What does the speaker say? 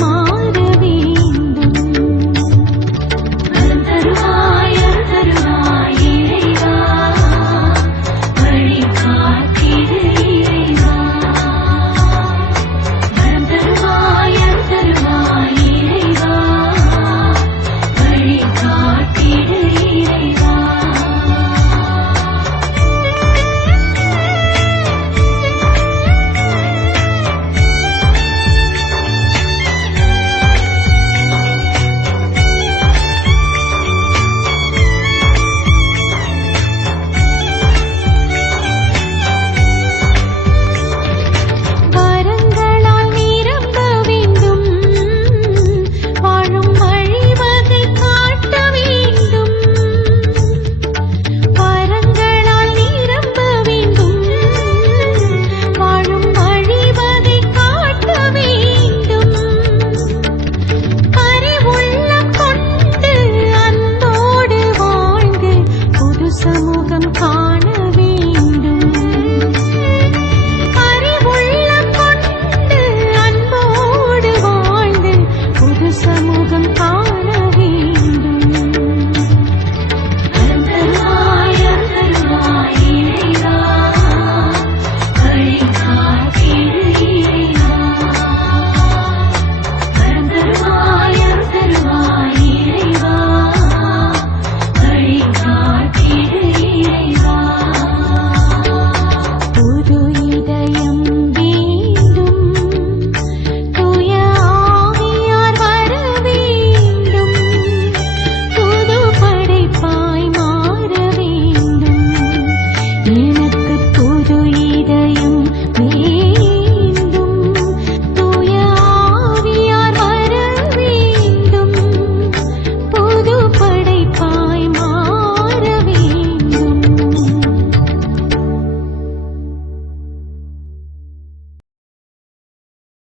मा